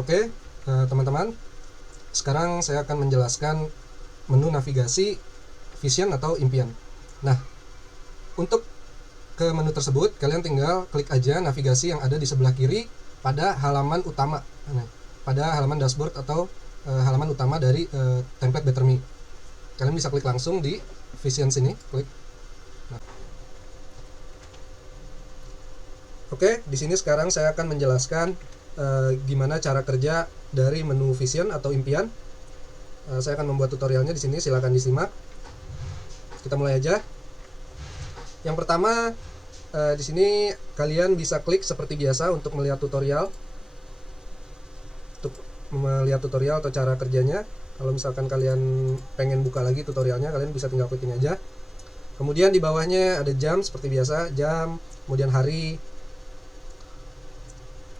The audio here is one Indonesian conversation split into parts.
Oke, teman-teman, sekarang saya akan menjelaskan menu navigasi Vision atau impian. Nah, untuk ke menu tersebut, kalian tinggal klik aja navigasi yang ada di sebelah kiri pada halaman utama, pada halaman dashboard atau halaman utama dari template BetterMe. Kalian bisa klik langsung di Vision sini, klik. Nah. Oke, di sini sekarang saya akan menjelaskan gimana cara kerja dari menu Vision atau impian. Saya akan membuat tutorialnya di sini, silakan disimak. Kita mulai aja. Yang pertama, di sini kalian bisa klik seperti biasa untuk melihat tutorial. Untuk melihat tutorial atau cara kerjanya. Kalau misalkan kalian pengen buka lagi tutorialnya, kalian bisa tinggal klik ini aja. Kemudian di bawahnya ada jam seperti biasa, jam, kemudian hari.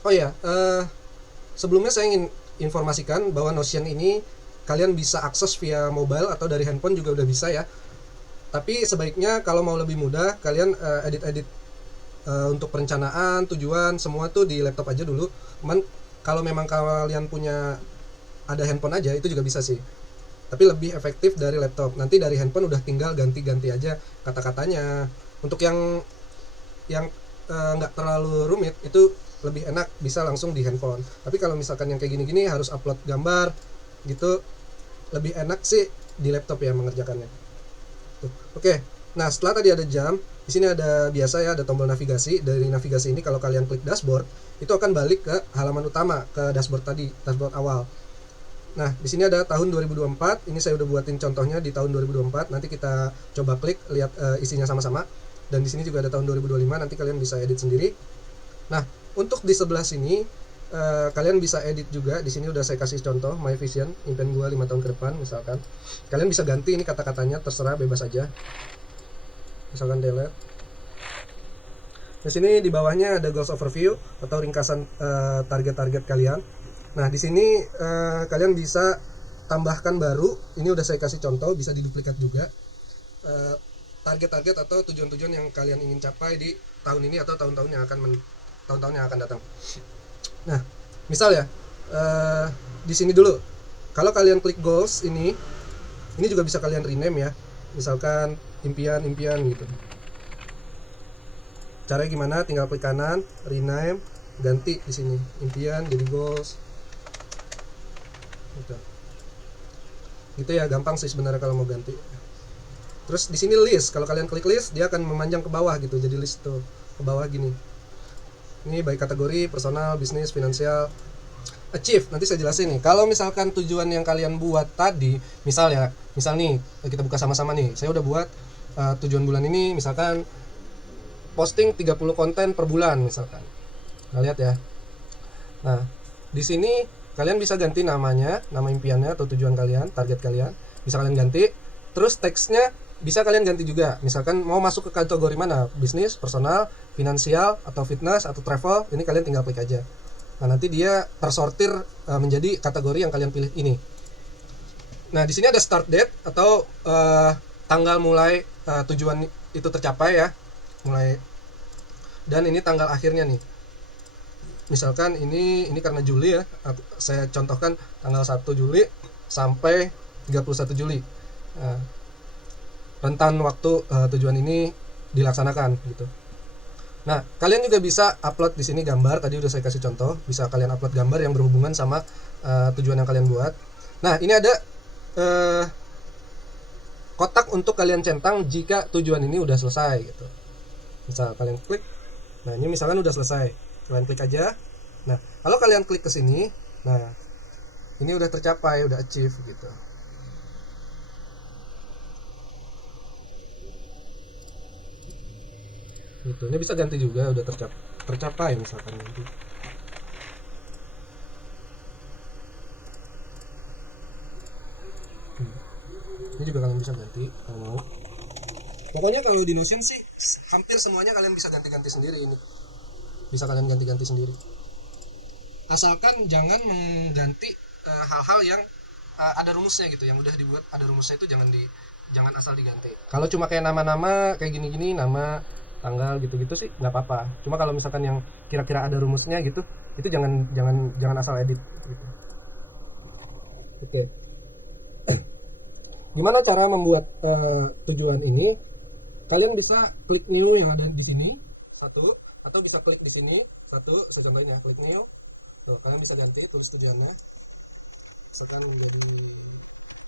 Oh ya, sebelumnya saya ingin informasikan bahwa Notion ini kalian bisa akses via mobile atau dari handphone juga udah bisa ya. Tapi sebaiknya kalau mau lebih mudah, kalian edit-edit untuk perencanaan, tujuan, semua tuh di laptop aja dulu. Cuman kalau memang kalian punya ada handphone aja, itu juga bisa sih. Tapi lebih efektif dari laptop. Nanti dari handphone udah tinggal ganti-ganti aja kata-katanya. Untuk yang nggak terlalu rumit, itu lebih enak bisa langsung di handphone. Tapi kalau misalkan yang kayak gini-gini harus upload gambar gitu, lebih enak sih di laptop ya mengerjakannya. Tuh. Oke. Nah, setelah tadi ada jam, di sini ada biasa ya, ada tombol navigasi. Dari navigasi ini kalau kalian klik dashboard, itu akan balik ke halaman utama, ke dashboard tadi, dashboard awal. Nah, di sini ada tahun 2024. Ini saya udah buatin contohnya di tahun 2024. Nanti kita coba klik lihat isinya sama-sama. Dan di sini juga ada tahun 2025, nanti kalian bisa edit sendiri. Nah, untuk di sebelah sini kalian bisa edit juga. Di sini udah saya kasih contoh My Vision, impian gua 5 tahun ke depan misalkan. Kalian bisa ganti ini kata-katanya, terserah, bebas aja. Misalkan delete. Di sini di bawahnya ada goals overview atau ringkasan target-target kalian. Nah, di sini kalian bisa tambahkan baru. Ini udah saya kasih contoh, bisa diduplikat juga. Target-target atau tujuan-tujuan yang kalian ingin capai di tahun ini atau tahun-tahun yang akan datang. Nah, misal ya, di sini dulu. Kalau kalian klik goals ini juga bisa kalian rename ya. Misalkan impian gitu. Caranya gimana? Tinggal klik kanan, rename, ganti di sini impian jadi goals. Gitu ya, gampang sih sebenarnya kalau mau ganti. Terus di sini list, kalau kalian klik list dia akan memanjang ke bawah gitu, jadi list tuh ke bawah gini. Ini baik kategori, personal, bisnis, finansial, achieve. Nanti saya jelasin nih. Kalau misalkan tujuan yang kalian buat tadi, misal nih kita buka sama-sama nih. Saya udah buat tujuan bulan ini misalkan posting 30 konten per bulan misalkan. Nah, lihat ya. Nah, di sini kalian bisa ganti namanya, nama impiannya atau tujuan kalian, target kalian. Bisa kalian ganti. Terus teksnya bisa kalian ganti juga. Misalkan mau masuk ke kategori mana? Bisnis, personal, finansial, atau fitness, atau travel. Ini kalian tinggal klik aja. Nah, nanti dia tersortir menjadi kategori yang kalian pilih ini. Nah, di sini ada start date atau tanggal mulai tujuan itu tercapai ya. Mulai. Dan ini tanggal akhirnya nih. Misalkan ini karena Juli ya. Saya contohkan tanggal 1 Juli sampai 31 Juli. Rentan waktu tujuan ini dilaksanakan gitu. Nah, kalian juga bisa upload di sini gambar. Tadi udah saya kasih contoh, bisa kalian upload gambar yang berhubungan sama tujuan yang kalian buat. Nah, ini ada kotak untuk kalian centang jika tujuan ini udah selesai gitu. Misal kalian klik. Nah, ini misalkan udah selesai. Kalian klik aja. Nah, kalau kalian klik ke sini, nah ini udah tercapai, udah achieve gitu. Gitu. Ini bisa ganti juga udah tercapai misalkan nanti. Ini juga kalian bisa ganti kalau mau. Pokoknya kalau di Notion sih hampir semuanya kalian bisa ganti-ganti sendiri ini. Bisa kalian ganti-ganti sendiri. Asalkan jangan mengganti hal-hal yang ada rumusnya gitu, yang udah dibuat ada rumusnya itu jangan asal diganti. Kalau cuma kayak nama-nama kayak gini-gini, nama tanggal gitu-gitu sih nggak apa-apa. Cuma kalau misalkan yang kira-kira ada rumusnya gitu, itu jangan asal edit gitu. Oke. Gimana cara membuat tujuan ini? Kalian bisa klik new yang ada di sini satu, atau bisa klik di sini satu. Saya contohin ya, klik new. Tuh, kalian bisa ganti tulis tujuannya. Misalkan menjadi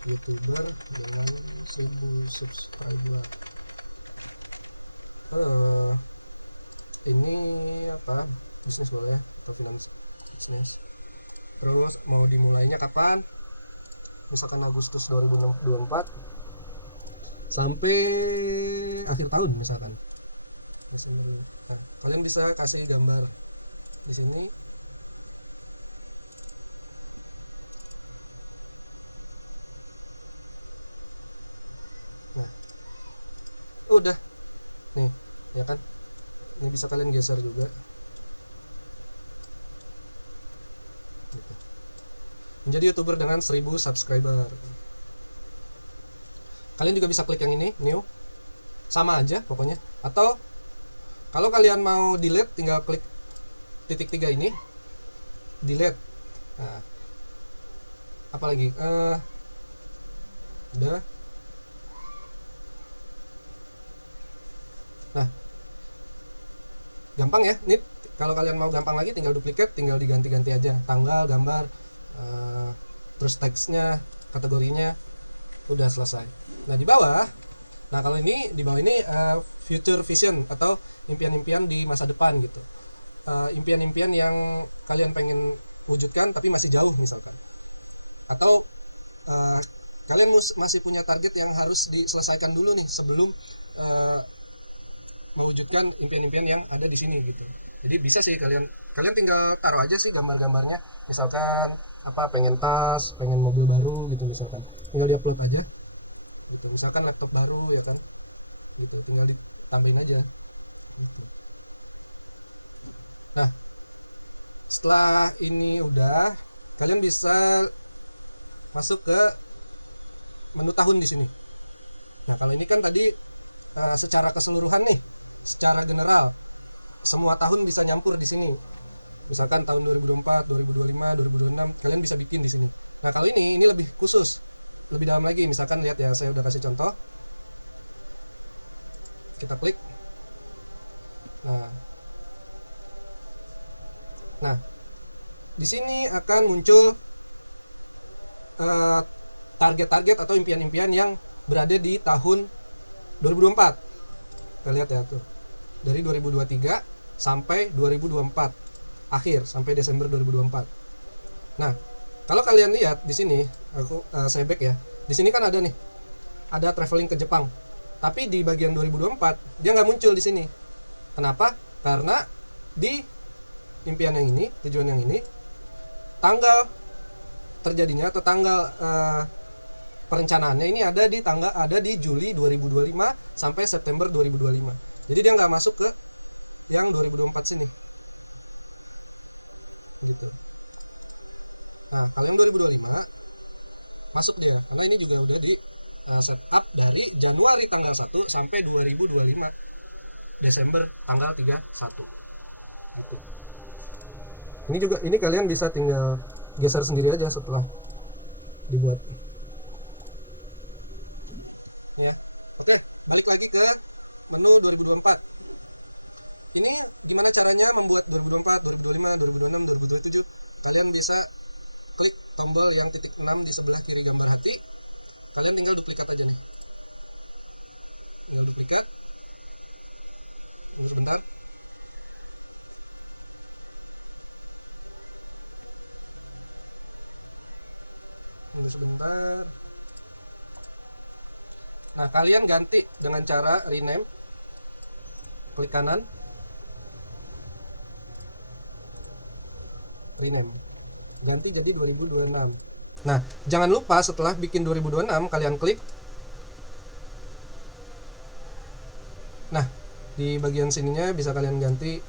YouTuber dengan 1000 subscriber. Ini apa? Bisnis boleh ya, atau finance bisnis. Terus mau dimulainya kapan? Misalkan Agustus 2024 sampai akhir tahun misalkan Desember. Nah, kalian bisa kasih gambar di sini. Nah, udah nih ya kan, ini bisa kalian geser juga gitu. Menjadi YouTuber dengan 1000 subscriber. Kalian juga bisa klik yang ini new, sama aja pokoknya. Atau kalau kalian mau delete, tinggal klik titik 3 ini, delete. Nah, apalagi udah. Nah, gampang ya. Ini kalau kalian mau gampang lagi, tinggal duplikat, tinggal diganti-ganti aja tanggal, gambar, terus teksnya, kategorinya, udah selesai. Nah di bawah, kalau ini di bawah ini future vision atau impian-impian di masa depan gitu. Impian-impian yang kalian pengen wujudkan tapi masih jauh misalkan. Atau kalian masih punya target yang harus diselesaikan dulu nih sebelum mewujudkan impian-impian yang ada di sini gitu. Jadi bisa sih kalian tinggal taruh aja sih gambar-gambarnya. Misalkan apa, pengen tas, pengen mobil baru gitu misalkan. Tinggal diupload aja gitu. Misalkan laptop baru ya kan. Gitu, tinggal ditambahin aja gitu. Nah, setelah ini udah, kalian bisa masuk ke menu tahun di sini. Nah, kalau ini kan tadi secara keseluruhan nih, secara general semua tahun bisa nyampur di sini. Misalkan tahun 2024, 2025, 2026 kalian bisa bikin di sini. Nah, kalau ini lebih khusus, lebih dalam lagi. Misalkan lihat ya, saya udah kasih contoh. Kita klik. Nah, di sini akan muncul target-target atau impian-impian yang berada di tahun 2024. Kita lihat ya tuh. Dari 2023 sampai 2024 akhir, sampai Desember 2024. Nah, kalau kalian lihat di sini, saya back ya. Di sini kan ada nih, ada traveling ke Jepang. Tapi di bagian 2024 dia nggak muncul di sini. Kenapa? Karena di impian yang ini, tujuan yang ini, tanggal terjadinya atau tanggal perencanaannya ini ada di Juli 2025 sampai September 2025. Jadi dia nggak masuk ke yang 2024 sini. Gitu. Nah, kalau yang 2025 masuk dia, karena ini juga udah di setup dari Januari tanggal 1 sampai 2025 Desember tanggal 31 gitu. Ini kalian bisa tinggal geser sendiri aja setelah dibuat ya. Oke, balik lagi ke menu 2024. Ini gimana caranya membuat 2024, 2025, 2026, 2027? Kalian bisa klik tombol yang titik 6 di sebelah kiri gambar hati. Kalian tinggal duplikat aja nih. Tinggal duplikat. Tunggu sebentar. Tunggu sebentar. Nah, kalian ganti dengan cara rename. Klik kanan. Rename. Ganti jadi 2026. Nah, jangan lupa setelah bikin 2026 kalian klik. Nah, di bagian sininya bisa kalian ganti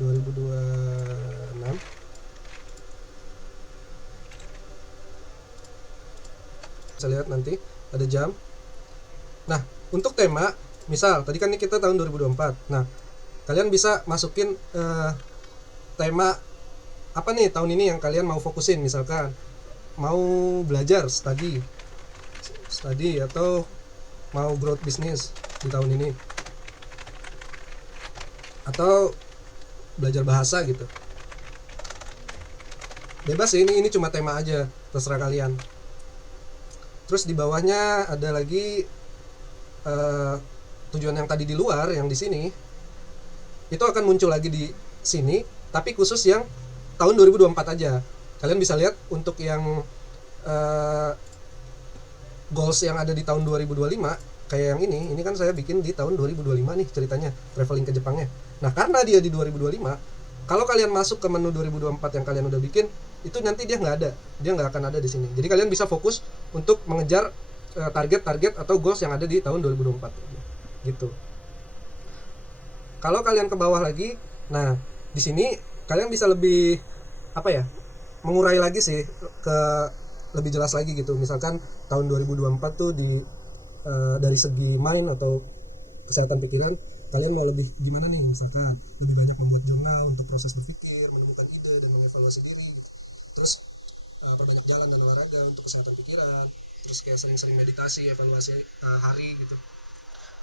2026. Bisa lihat nanti ada jam. Nah, untuk tema Misal tadi kan ini kita tahun 2024. Nah, kalian bisa masukin tema apa nih tahun ini yang kalian mau fokusin. Misalkan mau belajar study atau mau growth bisnis di tahun ini, atau belajar bahasa gitu. Bebas sih, ini cuma tema aja, terserah kalian. Terus di bawahnya ada lagi tujuan yang tadi di luar, yang di sini itu akan muncul lagi di sini, tapi khusus yang tahun 2024 aja. Kalian bisa lihat untuk yang goals yang ada di tahun 2025 kayak yang ini kan saya bikin di tahun 2025 nih ceritanya, traveling ke Jepangnya. Nah, karena dia di 2025, kalau kalian masuk ke menu 2024 yang kalian udah bikin, itu nanti dia nggak akan ada di sini. Jadi kalian bisa fokus untuk mengejar target-target atau goals yang ada di tahun 2024 gitu. Kalau kalian ke bawah lagi, nah di sini kalian bisa lebih mengurai lagi sih, ke lebih jelas lagi gitu. Misalkan tahun 2024 tuh dari segi mind atau kesehatan pikiran, kalian mau lebih gimana nih? Misalkan lebih banyak membuat jurnal untuk proses berpikir, menemukan ide dan mengevaluasi diri gitu. Terus perbanyak jalan dan olahraga untuk kesehatan pikiran. Terus kayak sering-sering meditasi, evaluasi hari gitu.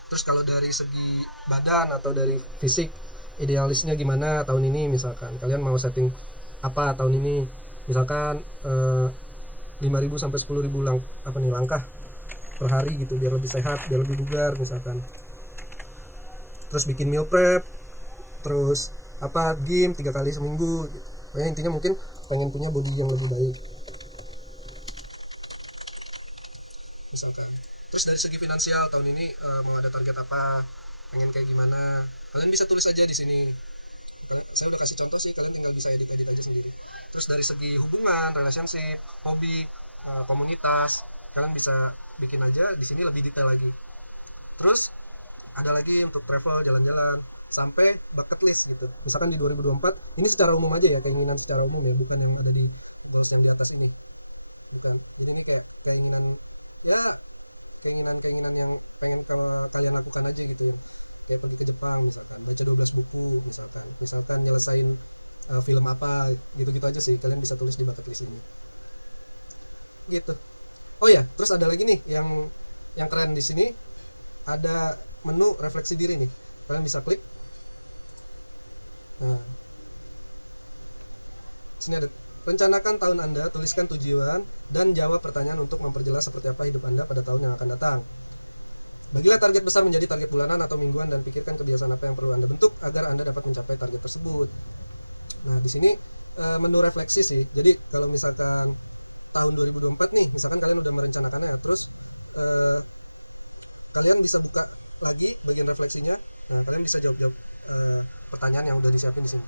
Terus kalau dari segi badan atau dari fisik, idealisnya gimana tahun ini? Misalkan kalian mau setting apa tahun ini? Misalkan 5.000 sampai 10.000 langkah per hari gitu, biar lebih sehat, biar lebih bugar misalkan. Terus bikin meal prep, terus gym 3 kali seminggu gitu. Pokoknya intinya mungkin pengen punya body yang lebih baik misalkan. Terus dari segi finansial tahun ini mau ada target apa, pengen kayak gimana, kalian bisa tulis aja di sini. Saya udah kasih contoh sih, kalian tinggal bisa edit aja sendiri. Terus dari segi hubungan, relationship, hobi, komunitas, kalian bisa bikin aja di sini lebih detail lagi. Terus ada lagi untuk travel, jalan-jalan, sampai bucket list gitu. Misalkan di 2024, ini secara umum aja ya, keinginan secara umum ya, bukan yang ada di goals yang di atas ini. Bukan. Jadi ini kayak keinginan yang pengen kalian lakukan aja gitu ya. Kayak pergi ke Jepang misalkan, baca 12 buku misalkan nyelesain film apa, gitu-gitu aja sih. Kalian bisa tulis di bucket list ini. Gitu. Oh ya, terus ada lagi nih yang keren di sini, ada menu refleksi diri nih. Kalian bisa klik. Nah, sini ada rencanakan tahun Anda, tuliskan tujuan dan jawab pertanyaan untuk memperjelas seperti apa hidup Anda pada tahun yang akan datang. Bagilah target besar menjadi target bulanan atau mingguan dan pikirkan kebiasaan apa yang perlu Anda bentuk agar Anda dapat mencapai target tersebut. Nah, di sini menu refleksi sih. Jadi kalau misalkan tahun 2024 nih, misalkan kalian udah merencanakannya, terus kalian bisa buka lagi bagian refleksinya. Nah, kalian bisa jawab pertanyaan yang udah disiapin di sini.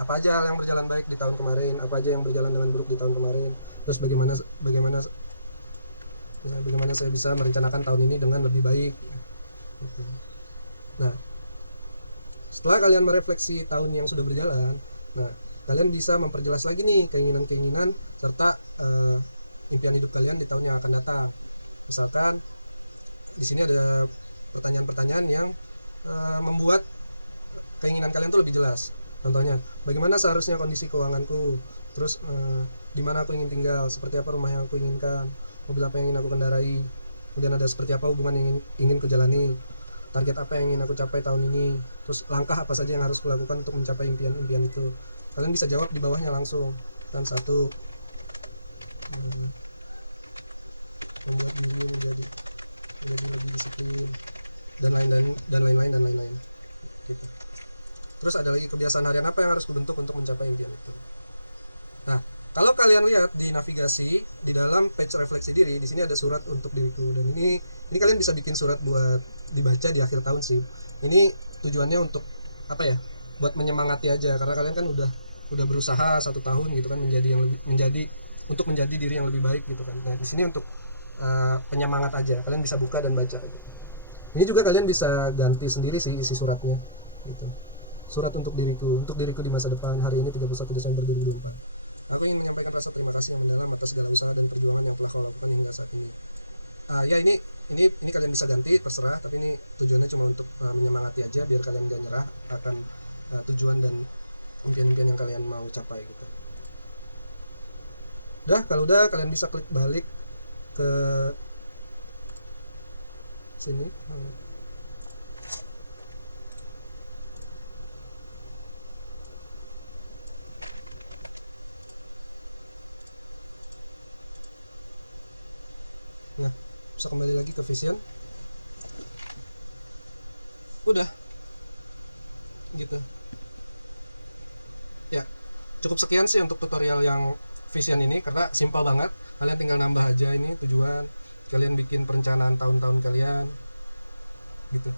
Apa aja yang berjalan baik di tahun kemarin, apa aja yang berjalan dengan buruk di tahun kemarin. Terus bagaimana saya bisa merencanakan tahun ini dengan lebih baik. Nah, setelah kalian merefleksi tahun yang sudah berjalan, nah kalian bisa memperjelas lagi nih keinginan-keinginan serta impian hidup kalian di tahun yang akan datang. Misalkan di sini ada pertanyaan-pertanyaan yang membuat keinginan kalian tuh lebih jelas. Contohnya, bagaimana seharusnya kondisi keuanganku? Terus di mana aku ingin tinggal? Seperti apa rumah yang aku inginkan? Mobil apa yang ingin aku kendarai? Kemudian ada seperti apa hubungan yang ingin kujalani? Target apa yang ingin aku capai tahun ini? Terus langkah apa saja yang harus kulakukan untuk mencapai impian-impian itu? Kalian bisa jawab di bawahnya langsung. Dan satu, membuat diri menjadi lebih disiplin, dan lain-lain gitu. Terus ada lagi kebiasaan harian apa yang harus kubentuk untuk mencapai impian itu. Nah, kalau kalian lihat di navigasi di dalam page refleksi diri, di sini ada surat untuk diriku, dan ini kalian bisa bikin surat buat dibaca di akhir tahun sih. Ini tujuannya untuk buat menyemangati aja, karena kalian kan udah berusaha 1 tahun gitu kan menjadi diri yang lebih baik gitu kan. Nah, di sini untuk penyemangat aja, kalian bisa buka dan baca aja. Ini juga kalian bisa ganti sendiri sih isi suratnya gitu. Surat untuk diriku di masa depan, hari ini 31 Desember 2024. Aku ingin menyampaikan rasa terima kasih yang mendalam atas segala usaha dan perjuangan yang telah kau lakukan hingga saat ini. Ya, ini ini kalian bisa ganti terserah, tapi ini tujuannya cuma untuk menyemangati aja biar kalian gak nyerah akan tujuan dan impian-impian yang kalian mau capai gitu. Kalau udah kalian bisa klik balik ke sini. Nah, bisa kembali lagi ke Vision. Udah gitu ya, cukup sekian sih untuk tutorial yang Vision ini, karena simpel banget. Kalian tinggal nambah aja ini tujuan, kalian bikin perencanaan tahun-tahun kalian gitu.